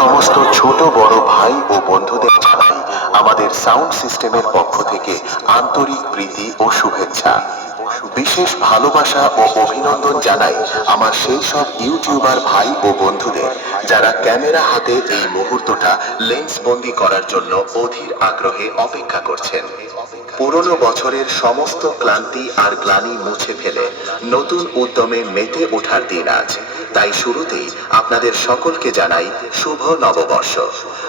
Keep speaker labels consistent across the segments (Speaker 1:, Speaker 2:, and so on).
Speaker 1: সমস্ত ছোট, বড় ভাই ও বন্ধুদের জানাই আমাদের সাউন্ড সিস্টেমের পক্ষ থেকে আন্তরিক প্রীতি ও শুভেচ্ছা। বিশেষ ভালোবাসা ও অভিনন্দন জানাই আমার সেই সব ইউটিউবার ভাই ও বন্ধুদের, যারা ক্যামেরা হাতে এই মুহূর্তটা লেন্স বন্দি করার জন্য অধীর আগ্রহে অপেক্ষা করছেন। পুরনো বছরের সমস্ত ক্লান্তি আর গ্লানি মুছে ফেলে নতুন উদ্যমে মেতে ওঠার দিন আজ। তাই শুরুতেই আপনাদের সকলকে জানাই শুভ নববর্ষ।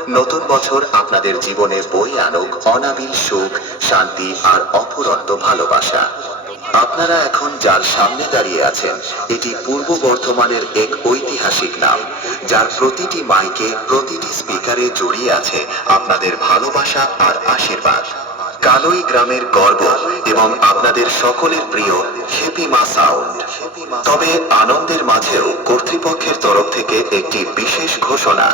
Speaker 1: নতুন বছর আপনাদের জীবনে বই আনুক, অনাবিল সুখ, শান্তি আর অফুরন্ত ভালোবাসা। আপনারা এখন যার সামনে দাঁড়িয়ে আছেন, এটি পূর্ব বর্ধমানের এক ঐতিহাসিক নাম, যার প্রতিটি মাইকে প্রতিটি স্পিকারে জড়িয়ে আছে আপনাদের ভালোবাসা আর আশীর্বাদ। কালোই গ্রামের গর্ব এবং আপনাদের সকলের প্রিয় হ্যাপি মা সাউন্ড তবে আনন্দের মাঝেও কর্তৃপক্ষের তরফ থেকে একটি বিশেষ ঘোষণা।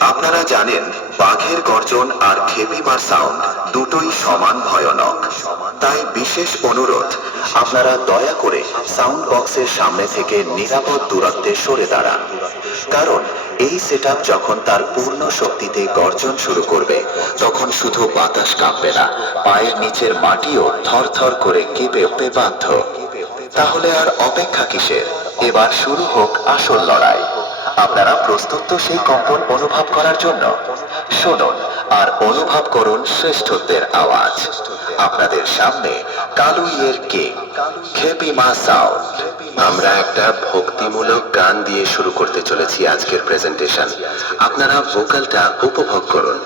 Speaker 1: আপনারা জানেন, বাঘের গর্জন আর খেপিমার সাউন্ড দুটোই সমান ভয়ানক। তাই বিশেষ অনুরোধ, আপনারা দয়া করে সাউন্ড বক্সের সামনে থেকে নিরাপদ দূরত্বে সরে দাঁড়ান। কারণ এই সেট যখন তার পূর্ণ শক্তিতে গর্জন শুরু করবে, তখন শুধু বাতাস কাঁপবে না, পায়ের নিচের মাটিও থরথর করে কেঁপে উঠবে বাধ্য। তাহলে আর অপেক্ষা কিসের? এবার শুরু হোক আসল লড়াই। আপনারা প্রস্তুত তো সেই কম্পন অনুভব করার জন্য? শুনুন আর অনুভব করুন শ্রেষ্ঠত্বের আওয়াজ। আপনাদের সামনে কালুইয়ের কেক খেপি মা সাউন্ড। আমরা একটা ভক্তিমূলক গান দিয়ে শুরু করতে চলেছি আজকের প্রেজেন্টেশন। আপনারা ভোকালটা উপভোগ করুন।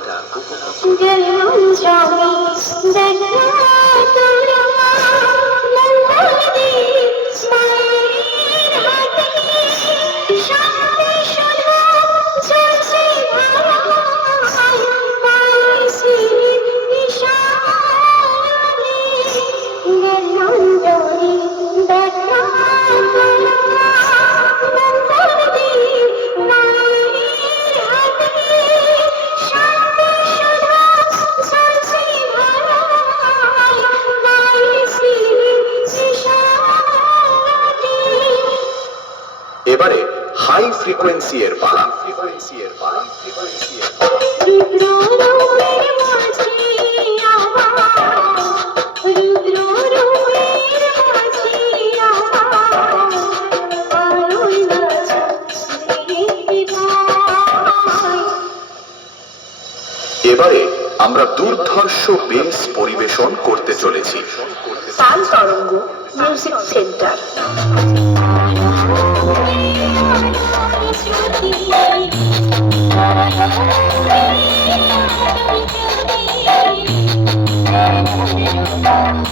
Speaker 1: হাই ফ্রিকোয়েন্সি এর পালা। ফ্রিকোয়েন্সি এর ফ্রিকোয়েন্সি এর এবারে আমরা দুর্ধর্ষ বেস পরিবেশন করতে চলেছি।
Speaker 2: Tarang music centre.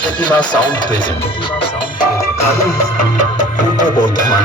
Speaker 1: খেতিমা sound present কারণ পূর্ব বর্ধমান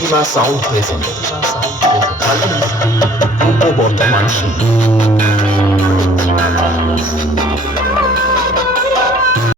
Speaker 1: প্রতিমা সাউন্ড প্রেজেন্ট পূর্ব বর্ধমান শিল্পী